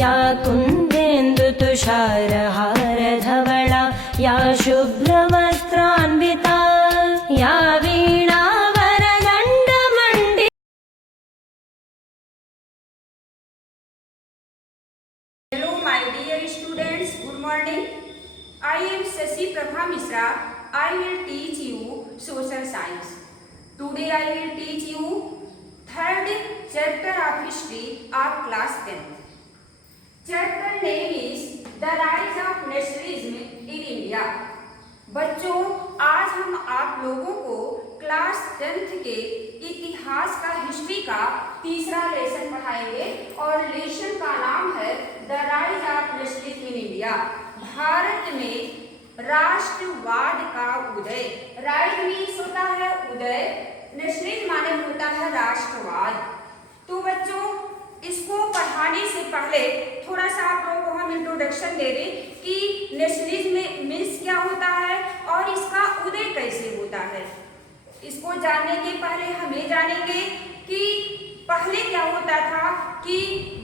या कुन्देन्दुतुषारहारधवला या शुभ्रवस्त्रान्विता या वीणावरदण्डमण्डिता। Hello my dear students, good morning. I am Shashi Prabha Mishra. I will teach you social science. Today I will teach you third chapter of history of class 10th. Chapter name is The Rise of Nationalism in India. बच्चों, आज हम आप लोगों को class 10th के इतिहास का history का तीसरा लेसन पढ़ाएंगे और लेसन का नाम है the rise of nationalism in India. Bharat में राष्ट्रवाद का उदय। राइज मीन्स होता है उदय, नेशनलिज्म माने होता है राष्ट्रवाद। तो बच्चों, इसको पढ़ाने से पहले थोड़ा सा आप लोगों को हम इंट्रोडक्शन दे दें कि नेशनलिज्म मीन्स क्या होता है और इसका उदय कैसे होता है। इसको जानने के पहले हमें जानेंगे कि पहले क्या होता था कि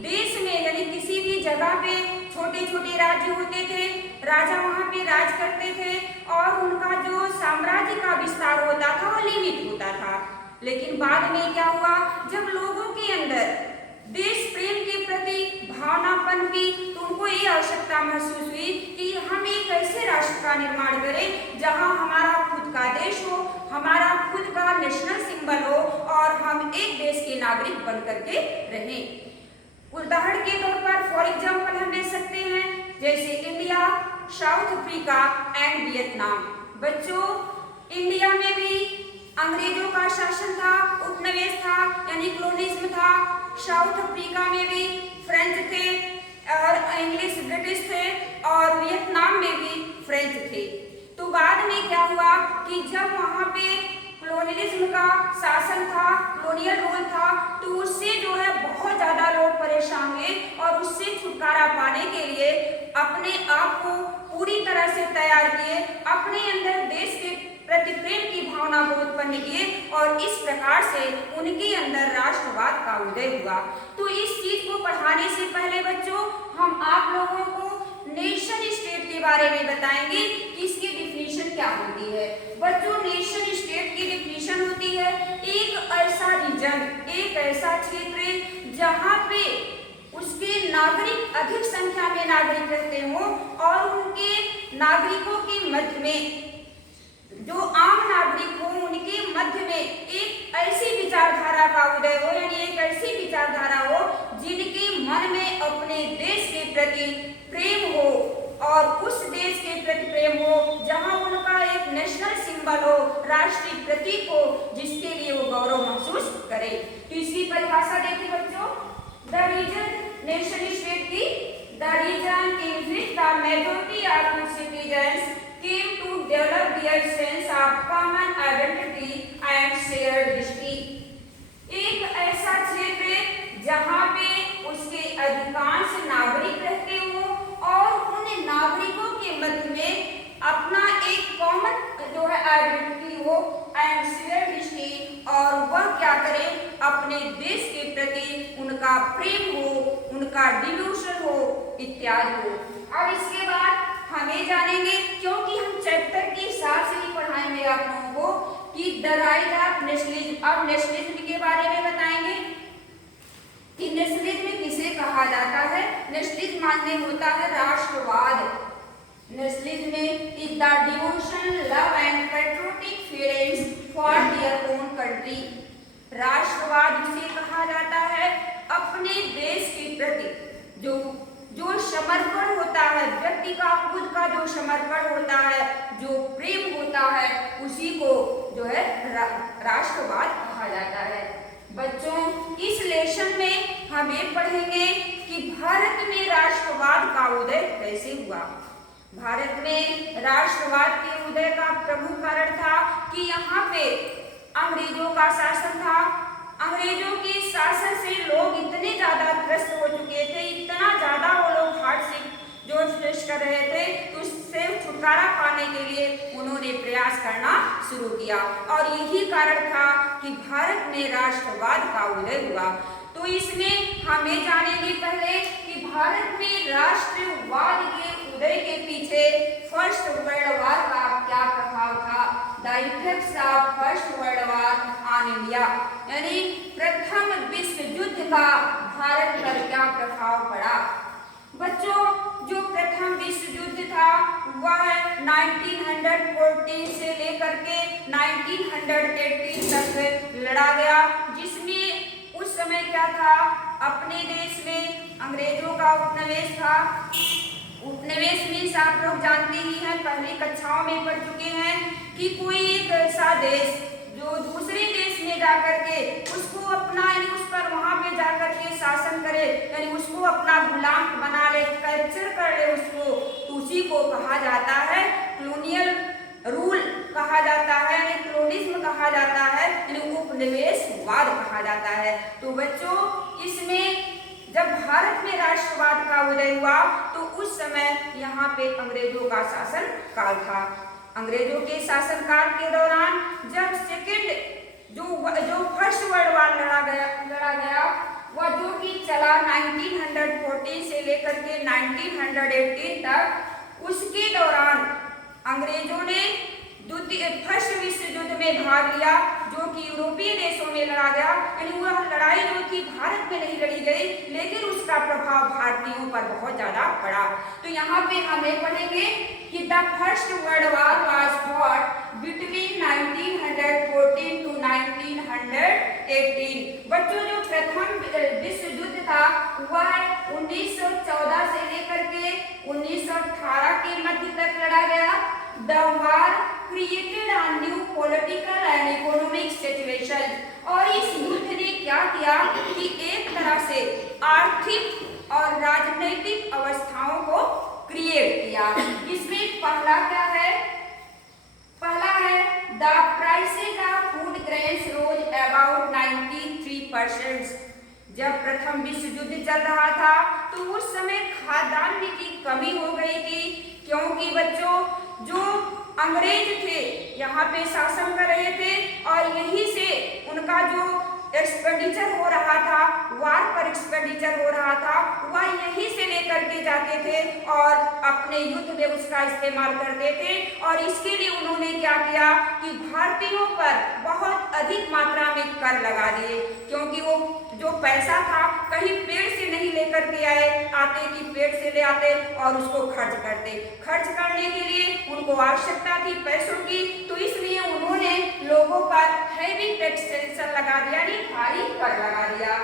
देश में यानी किसी भी जगह पे छोटे छोटे राज्य होते थे, राजा वहाँ पे राज करते थे और उनका जो साम्राज्य का विस्तार होता था वो लिमिट होता था। लेकिन बाद में क्या हुआ, जब लोगों के अंदर देश प्रेम के प्रति भावना पनपी तो उनको ये आवश्यकता महसूस हुई कि हम एक ऐसे राष्ट्र का निर्माण करें जहां हमारा खुद का देश हो, हमारा खुद का नेशनल सिंबल हो और हम एक देश के नागरिक बन करके रहें। उदाहरण के तौर पर फॉर एग्जाम्पल हम ले सकते हैं जैसे India, south Africa and Vietnam. बच्चों, इंडिया में भी अंग्रेजों का शासन था, उपनिवेश था यानी कॉलोनिज्म था। साउथ अफ्रीका में भी फ्रेंच थे और इंग्लिश ब्रिटिश थे और वियतनाम में भी फ्रेंच थे। तो बाद में क्या हुआ कि जब वहाँ पे कॉलोनिज्म का शासन था, कॉलोनियल रूल था, तो उससे जो है बहुत ज़्यादा लोग परेशान हुए और उससे छुटकारा पाने के लिए अपने आप को पूरी तरह से तैयार किए, अपने अंदर देश के प्रति प्रेम की भावना को उत्पन्न किए और इस प्रकार से उनके अंदर राष्ट्रवाद का उदय हुआ। तो इस चीज को पढ़ाने से पहले बच्चों हम आप लोगों को नेशन स्टेट के बारे में बताएंगे कि इसकी डिफिनीशन क्या होती है। बच्चों, नेशन स्टेट की डिफिनीशन होती है एक ऐसा रीजन, एक ऐसा क्षेत्र जहाँ पे उसके नागरिक अधिक संख्या में नागरिक रहते हों और उनके नागरिकों के मध्य में जो आम नागरिक हो उनके मध्य में एक ऐसी विचारधारा का उदय हो, यानी एक ऐसी विचारधारा हो जिनके मन में अपने देश के प्रति प्रेम हो और उस देश के प्रति प्रेम हो जहां उनका एक नेशनल सिंबल हो, राष्ट्रीय प्रतीक हो, जिसके लिए वो गौरव महसूस करे। तो इसकी परिभाषा देखिए बच्चों, द रीजन नेशन स्टेट की the region in which the majority of citizens came to develop their sense of common identity and shared history। एक ऐसा क्षेत्र जहाँ पे उसके अधिकांश नागरिक रहते हो और उन नागरिकों के मध्य में अपना एक कॉमन जो है आइडेंटिटी हो एंड शेयर्ड हिस्ट्री, और वह क्या करें अपने देश के प्रति उनका प्रेम हो, उनका डिवोशन हो इत्यादि हो। अब इसके बाद हमें जानेंगे, क्योंकि हम चैप्टर के हिसाब से ही पढ़ाएंगे आप लोगों को, कि द राइज ऑफ नेशनलिज्म। अब नेशनलिज्म के बारे में बताएंगे कि नेशनलिज्म किसे कहा जाता है। नेशनलिज्म माने होता है राष्ट्रवाद। Nationalism is the devotion, love and patriotic feelings for their own country. राष्ट्रवाद जिसे कहा जाता है अपने देश के प्रति जो समर्पण होता है, व्यक्ति का खुद का जो समर्पण होता है, जो प्रेम होता है, उसी को जो है राष्ट्रवाद कहा जाता है। बच्चों, इस लेसन में हमें पढ़ेंगे कि भारत में राष्ट्रवाद का उदय कैसे हुआ। भारत में राष्ट्रवाद के उदय का प्रमुख कारण था कि यहाँ पे अंग्रेजों का शासन था। अंग्रेजों के शासन से लोग इतने ज्यादा त्रस्त हो चुके थे, इतना ज्यादा वो लोग हार्डशिप जो फेस कर रहे थे, तो उससे छुटकारा पाने के लिए उन्होंने प्रयास करना शुरू किया और यही कारण था कि भारत में राष्ट्रवाद का उदय हुआ। तो इसमें हमें जानेंगे पहले कि Bharat effects of first world war on India, यानी प्रथम विश्व युद्ध का भारत पर क्या प्रभाव पड़ा। बच्चों, जो प्रथम विश्व युद्ध था वह 1914 से लेकर के 1918 तक लड़ा गया, जिसमें उस समय क्या था, अपने देश में अंग्रेजों का उपनिवेश था। उपनिवेश में आप लोग जानते ही हैं, पहली कक्षाओं में पढ़ चुके हैं कि कोई एक ऐसा देश जो दूसरे देश में जाकर के उसको अपना, यानी उस पर वहां पे जाकर के शासन करे, यानी उसको अपना गुलाम बना ले, कैप्चर कर ले उसको, तो उसी को कहा जाता है कॉलोनियल रूल कहा जाता है, यानी कॉलोनिज्म कहा जाता है, यानी उपनिवेशवाद कहा जाता है। तो बच्चों, इसमें जब भारत में राष्ट्रवाद का उदय हुआ तो उस समय यहाँ पे अंग्रेजों का शासन काल था। अंग्रेजों के शासन काल के दौरान जब सेकेंड जो फर्स्ट वर्ल्ड वॉर लड़ा गया वह जो कि चला 1914 से लेकर के 1918 तक, उसके दौरान अंग्रेजों ने फर्स्ट विश्व युद्ध में भाग लिया, जो कि यूरोपीय देशों में लड़ा गया। यानी वह लड़ाई जो थी भारत में नहीं लड़ी गई, लेकिन उसका प्रभाव भारतीयों पर बहुत ज्यादा पड़ा। तो यहाँ पे हमें पढ़ेंगे कि the first world war was fought between 1914 to 1918। बच्चों, जो प्रथम विश्व युद्ध था वह 1914 से लेकर के 1918 के मध्य तक लड़ा गया। The war created a new political and economic situation, और इस युद्ध ने क्या किया कि एक तरह से आर्थिक और राजनीतिक अवस्थाओं को क्रिएट किया। इसमें पहला क्या है, पहला है the prices of food grains rose about 93%। जब प्रथम विश्व युद्ध चल रहा था तो उस समय खाद्यान्न की कमी हो गई थी, क्योंकि बच्चों जो अंग्रेज थे यहाँ पे शासन कर रहे थे और यहीं से उनका जो एक्सपेंडिचर हो रहा था, वार पर एक्सपेंडिचर हो रहा था, वह यहीं से लेकर के जाते थे और अपने युद्ध में उसका इस्तेमाल करते थे। और इसके लिए उन्होंने क्या किया कि भारतीयों पर बहुत अधिक मात्रा में कर लगा दिए, क्योंकि वो जो पैसा था कहीं पेड़ से नहीं लेकर के आते कि पेड़ से ले आते और उसको खर्च करते। खर्च करने के लिए उनको आवश्यकता थी पैसों की, तो इसलिए उन्होंने लोगों पर हैवी टैक्सेशन लगा दिया, यानी भारी कर लगा दिया।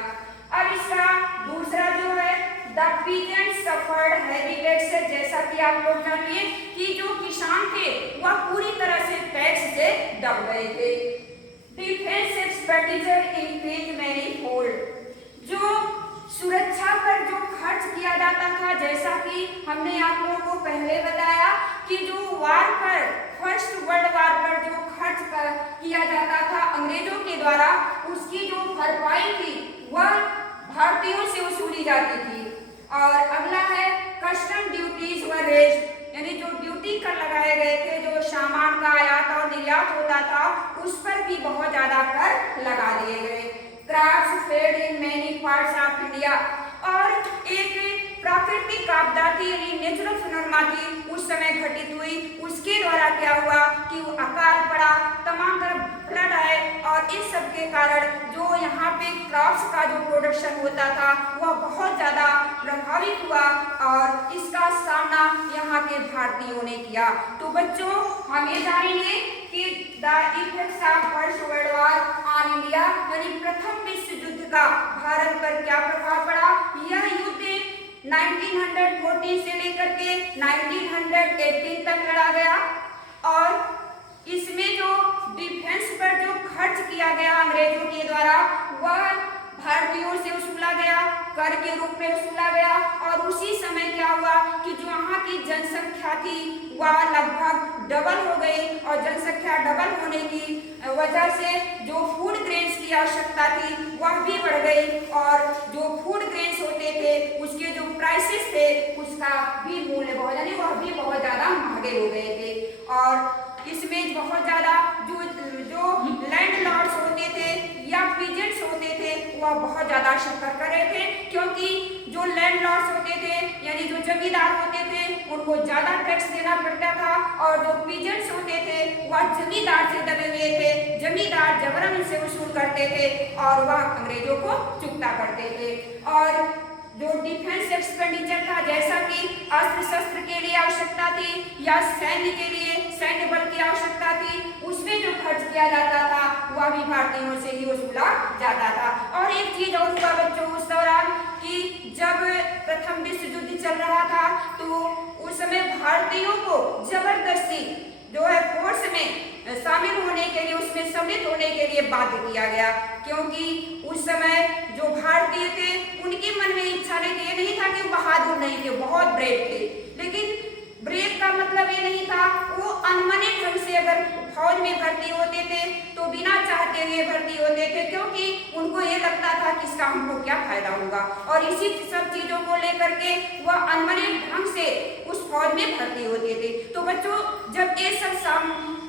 अब इसका दूसरा जो है the peasants suffered heavy taxes. जैसा कि आप लोग जानिए कि जो किसान थे वह पूरी तरह से टैक्स से दब गए थे। Defence expenditure increase many fold. जो सुरक्षा पर जो खर्च किया जाता था, जैसा कि हमने आप लोगों को पहले बताया कि जो वार पर, फर्स्ट वर्ल्ड वार पर जो खर्च किया जाता था अंग्रेजों के द्वारा, उसकी जो भरपाई थी वह भारतीयों से वसूली जाती थी। और अगला है कस्टम ड्यूटीज वर रेज्ड, यानी जो ड्यूटी कर लगाए गए थे, जो सामान का आयात और निर्यात होता था उस पर भी बहुत ज्यादा कर लगा दिए गए। Crops failed in many parts of India, और एक प्राकृतिक आपदा थी, यानी नेचुरल फिनोमेना थी, उस समय घटित हुई। उसके द्वारा क्या हुआ कि वो अकाल पड़ा, तमाम तरफ फ्लड आए, और इस सब के कारण जो यहाँ पे क्रॉप्स का जो प्रोडक्शन होता था वह बहुत ज्यादा प्रभावित हुआ, और इसका सामना यहाँ के भारतीयों ने किया। तो बच्चों, हम ये जानेंगे कि the effects of first world war on India, यानी प्रथम विश्व युद्ध का भारत पर क्या प्रभाव पड़ा। यह युद्ध 1914 से लेकर के 1918 तक लड़ा गया, और इसमें जो डिफेंस पर जो खर्च किया गया अंग्रेजों के द्वारा वह भारतीयों से वसूला गया, कर के रूप में वसूला गया। और उसी समय क्या हुआ कि जो यहाँ की जनसंख्या थी वह लगभग डबल हो गई, और जनसंख्या डबल होने की वजह से जो फूड ग्रेन्स की आवश्यकता थी वह भी बढ़ गई, और जो फूड ग्रेन्स होते थे उसके जो प्राइसेस थे उसका भी मूल्य बहुत, यानी वह भी बहुत ज्यादा महंगे हो गए थे। और इसमें बहुत ज्यादा जो लैंडलॉर्ड्स होते थे या पीजेंट्स होते थे वह बहुत ज्यादा सफर कर रहे थे, क्योंकि जो लैंडलॉर्ड्स होते थे यानी जो जमींदार होते थे उनको ज़्यादा टैक्स देना पड़ता था और जो पीजेंट्स होते थे वह जमींदार से दबे हुए थे, जमींदार जबरन उनसे वसूल करते थे और वह अंग्रेजों को चुकता करते थे। और जो डिफेंस एक्सपेंडिचर था, जैसा कि अस्त्र शस्त्र के लिए आवश्यकता थी या सैन्य के लिए सैन्य बल की आवश्यकता थी, उसमें जो खर्च किया जाता था वह भी भारतीयों से ही वसूला जाता था। और एक चीज और हुआ बच्चों उस दौरान कि जब प्रथम विश्व युद्ध चल रहा था तो उस समय भारतीयों को जबरदस्ती जो है फोर्स में शामिल होने के लिए, उसमें सम्मिलित होने के लिए बाध्य किया गया, क्योंकि उस समय जो भारतीय थे उनके मन में इच्छा नहीं थी, ये नहीं था कि बहादुर नहीं थे, बहुत ब्रेव थे, लेकिन ब्रेव का मतलब ये नहीं था वो अनमने ढंग से अगर फौज में भर्ती होते थे तो बिना चाहते हुए भर्ती होते थे, क्योंकि उनको ये लगता था कि इसका हमको क्या फायदा होगा, और इसी सब चीजों को लेकर के वह अनमने ढंग से उस फौज में भर्ती होते थे। तो बच्चों जब ये सब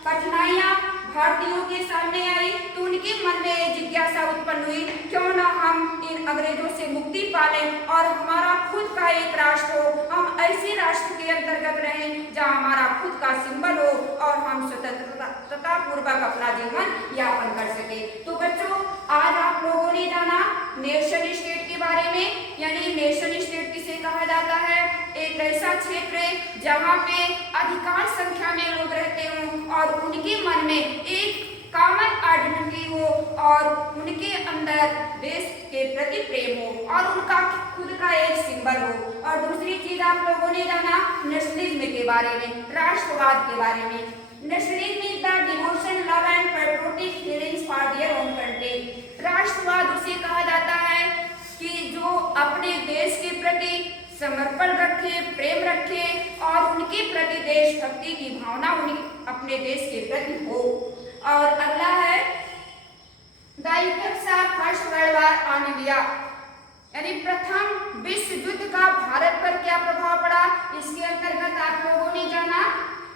कठिनाइयां भारतीयों के सामने आई तो उनके मन में ये जिज्ञासा उत्पन्न हुई, क्यों ना हम इन अंग्रेजों से मुक्ति पालें और हमारा खुद का एक राष्ट्र हो, हम ऐसे राष्ट्र के अंतर्गत रहें जहां हमारा खुद का सिंबल हो और हम स्वतंत्रता पूर्वक अपना जीवन यापन कर सके। तो बच्चों आज आप लोगों ने जाना नेशन स्टेट के बारे में, यानी नेशन स्टेट किसे कहा जाता है, एक ऐसा क्षेत्र है जहाँ पे अधिकांश संख्या में लोग रहते हों और उनके मन में एक कॉमन आइडेंटिटी हो और उनके अंदर देश के प्रति प्रेम हो और उनका खुद का एक सिंबल हो। और दूसरी चीज आप लोगों ने जाना नेशनलिज्म के बारे में, राष्ट्रवाद के बारे में। Nationalism is the devotion, love and patriotic feelings for their own country. राष्ट्रवाद उसे कहा जाता है कि जो अपने देश के प्रति समर्पण रखे, प्रेम रखे और उनके प्रति देशभक्ति की भावना अपने देश के प्रति हो। और अगला है the effects of first world war on India, यानी प्रथम विश्व युद्ध का भारत पर क्या प्रभाव पड़ा। इसके अंतर्गत आप लोगों ने जाना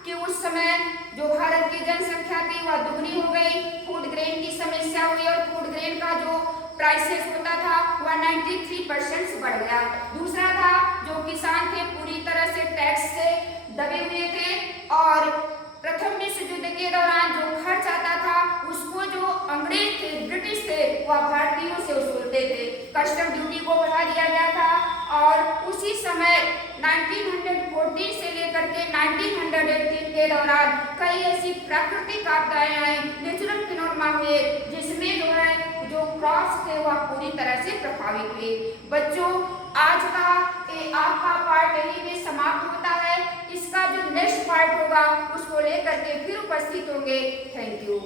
कि उस समय जो भारत की जनसंख्या थी वह दुगनी हो गई, फूड ग्रेन की समस्या हुई और फूड ग्रेन का जो प्राइसेस होता था वह 93% से बढ़ गया। दूसरा था जो किसान थे पूरी तरह से टैक्स से दबे हुए थे और प्रथम विश्व युद्ध के दौरान जो खर्च आता था उसको जो अंग्रेज थे, ब्रिटिश थे, वह भारतीयों से वसूलते थे। कस्टम ड्यूटी को बढ़ा दिया गया था और उसी समय 1914 से लेकर के 1918 के दौरान कई ऐसी प्राकृतिक आपदाएं आई, नेचुरल फिनोमेना हुए, जिसमें जो है जो क्रॉप्स थे वह पूरी तरह से प्रभावित हुए। बच्चों आज का आपका पार्ट यही में समाप्त होता है। इसका जो नेक्स्ट पार्ट होगा उसको लेकर के फिर उपस्थित होंगे। Thank you.